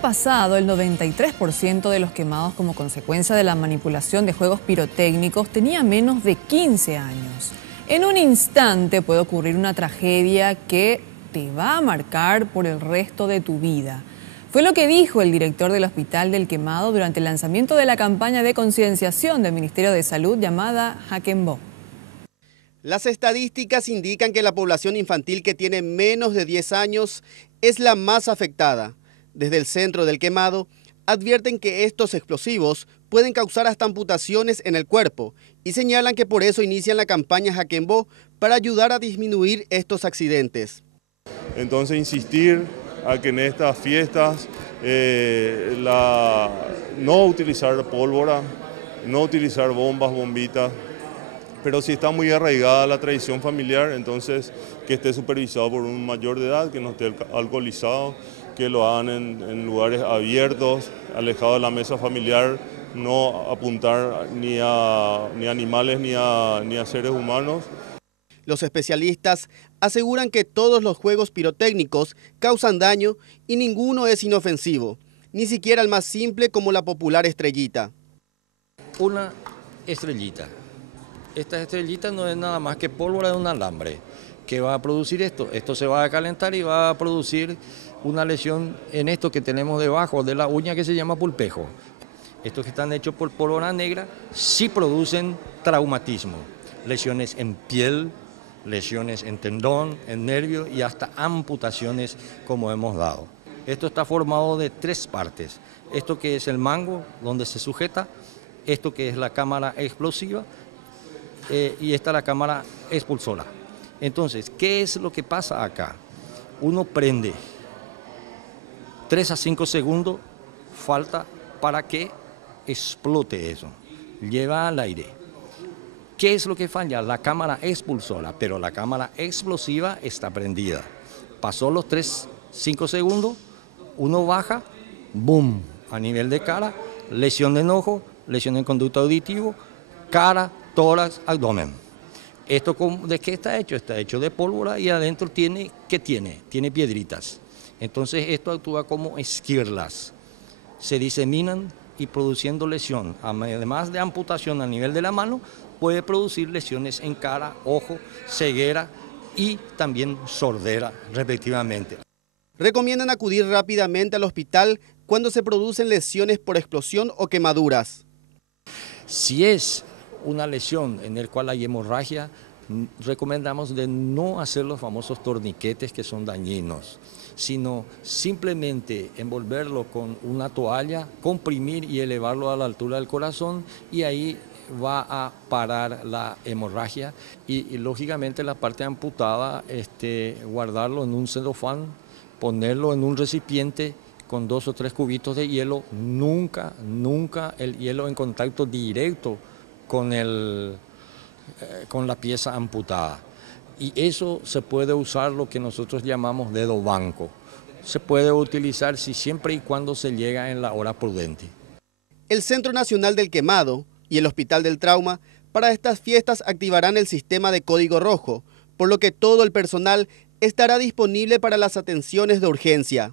pasado, el 93% de los quemados como consecuencia de la manipulación de juegos pirotécnicos tenía menos de 15 años. En un instante puede ocurrir una tragedia que te va a marcar por el resto de tu vida. Fue lo que dijo el director del Hospital del Quemado durante el lanzamiento de la campaña de concienciación del Ministerio de Salud llamada Hakenbo. Las estadísticas indican que la población infantil que tiene menos de 10 años es la más afectada. Desde el Centro del Quemado advierten que estos explosivos pueden causar hasta amputaciones en el cuerpo y señalan que por eso inician la campaña Hakenbo para ayudar a disminuir estos accidentes. Entonces insistir a que en estas fiestas no utilizar pólvora, no utilizar bombas, bombitas, pero si está muy arraigada la tradición familiar, entonces que esté supervisado por un mayor de edad, que no esté alcoholizado, que lo hagan en lugares abiertos, alejados de la mesa familiar, no apuntar ni a animales ni a seres humanos. Los especialistas aseguran que todos los juegos pirotécnicos causan daño y ninguno es inofensivo, ni siquiera el más simple como la popular estrellita. Una estrellita. Esta estrellita no es nada más que pólvora de un alambre. ¿Qué va a producir esto? Esto se va a calentar y va a producir una lesión en esto que tenemos debajo de la uña que se llama pulpejo. Estos que están hechos por pólvora negra sí producen traumatismo, lesiones en piel, lesiones en tendón, en nervio y hasta amputaciones como hemos dado. Esto está formado de 3 partes. Esto que es el mango donde se sujeta, esto que es la cámara explosiva y esta la cámara expulsora. Entonces, ¿qué es lo que pasa acá? Uno prende 3 a 5 segundos, falta para que explote eso, lleva al aire. ¿Qué es lo que falla? La cámara expulsora, pero la cámara explosiva está prendida. Pasó los 5 segundos, uno baja, boom, a nivel de cara, lesión en ojo, lesión en conducto auditivo, cara, tórax, abdomen. ¿Esto de qué está hecho? Está hecho de pólvora y adentro tiene piedritas. Entonces esto actúa como esquirlas. Se diseminan y produciendo lesión. Además de amputación a nivel de la mano, puede producir lesiones en cara, ojo, ceguera y también sordera, respectivamente. Recomiendan acudir rápidamente al hospital cuando se producen lesiones por explosión o quemaduras. Si es una lesión en la cual hay hemorragia, recomendamos de no hacer los famosos torniquetes que son dañinos, sino simplemente envolverlo con una toalla, comprimir y elevarlo a la altura del corazón y ahí va a parar la hemorragia y lógicamente la parte amputada, guardarlo en un celofán, ponerlo en un recipiente con 2 o 3 cubitos de hielo, nunca el hielo en contacto directo con la pieza amputada. Y eso se puede usar lo que nosotros llamamos dedo banco. Se puede utilizar siempre y cuando se llega en la hora prudente. El Centro Nacional del Quemado y el Hospital del Trauma para estas fiestas activarán el sistema de código rojo, por lo que todo el personal estará disponible para las atenciones de urgencia.